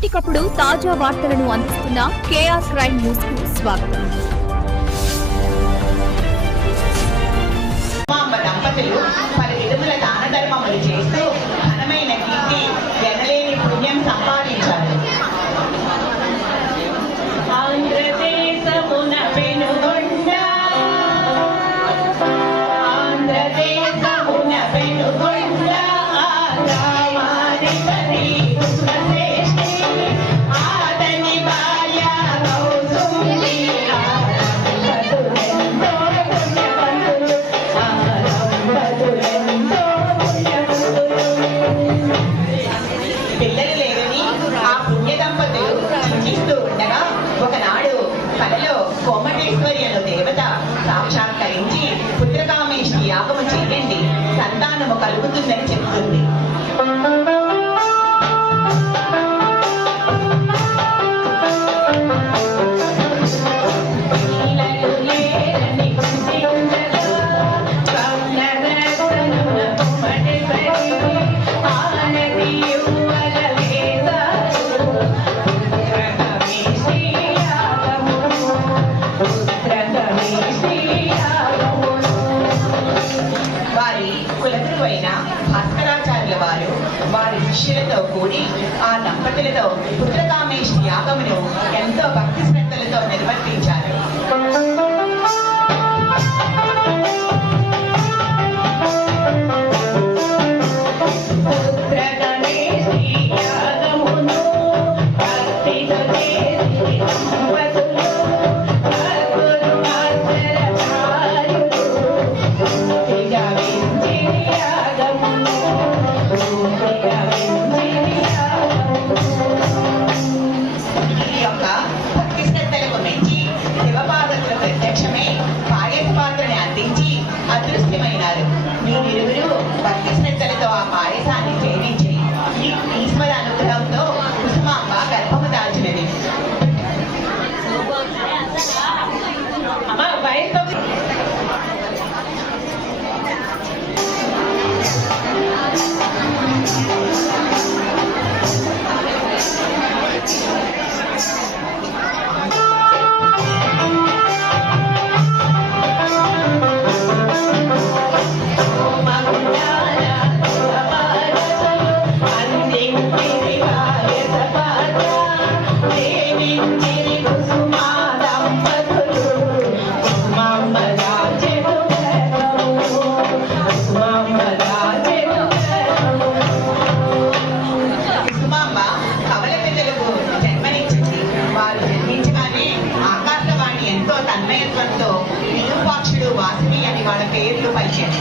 ఎప్పటికప్పుడు తాజా వార్తలను అందిస్తున్న కేఆర్ క్రైమ్ న్యూస్ కు స్వాగతం. దంపతులు పలు విధముల దాన ధర్మములు చేస్తూ ఘనమైన కీర్తి ఎనలేని పుణ్యం సంపాదించారు. ఆంధ్రదేశమున వెనుగొండ ఆంధ్రదేశమున వెనుగొండ రామానిపతి కృష్ణశ్రేష్ఠి ఆతని భార్య కౌసుంబి పిల్లలు లేరని ఆ పుణ్య దంపతులు చింతిస్తూ ఉండగా ఒకనాడు కలలో కోమటేశ్వరి అను దేవత సాక్షాత్కరించి పుత్రకామేష్టి యాగము చేయండి, సంతానము కలుగుతుందని చెప్తుంది. భాస్కరాచార్యుల వారు వారి శిష్యులతో కూడి ఆ దంపతులతో పుత్రకామేష్టి యాగమును ఎంతో భక్తి శ్రద్ధలతో నిర్వర్తించారు. అదృశ్యమైనారు. మీరిరువురు భక్తి శ్రద్ధలతో ఆ పాయసాన్ని సేవించి ఈశ్వర అనుగ్రహంతో కుసుమాంబ గర్భము దాల్చినది. విరూపాక్షుడు, వాసిని అని వాళ్ళ పేర్లు పలికారు.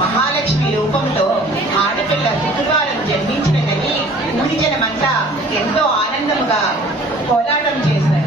మహాలక్ష్మి రూపంతో ఆడపిల్ల శుక్రవారం జన్మించినదని ఊరి జనమంతా ఎంతో ఆనందముగా పోరాటం చేశారు.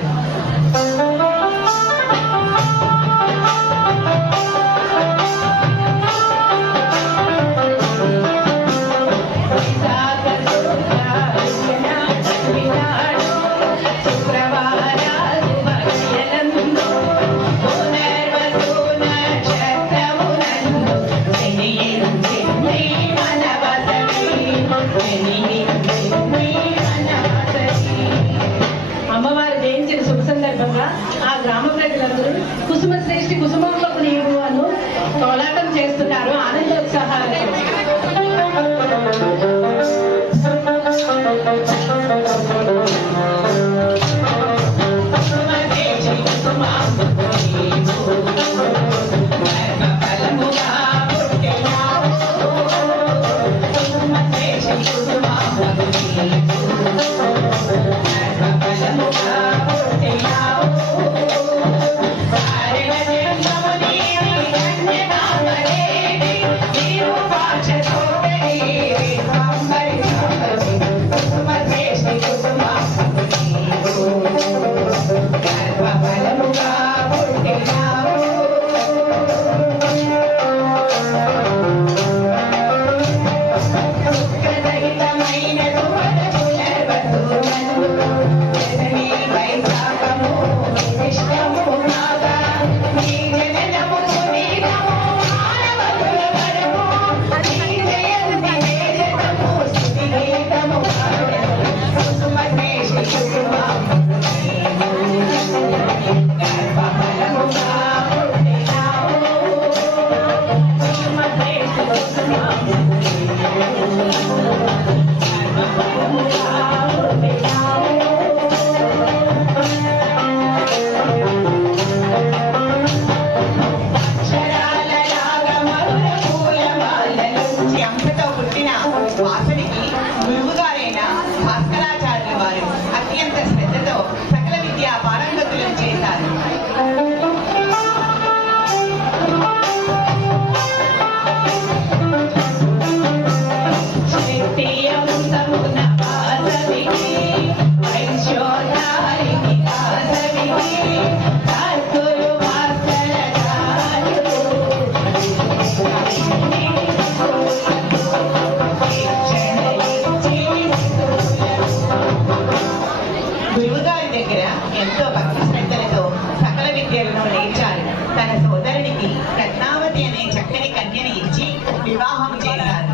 అమ్మవారు జయించిన శుభ సందర్భంగా ఆ గ్రామ ప్రజలందరూ కుసుమ శ్రేష్ఠి కుసుమంలో నీవు అను కోలాటం చేస్తున్నారు ఆనందోత్సాహాలు. Bye. ఎంతో భక్తి శ్రద్ధలతో సకల విద్యలను నేర్చారు. తన సోదరునికి రత్నావతి అనే చక్కని కన్యని ఇచ్చి వివాహం చేశారు.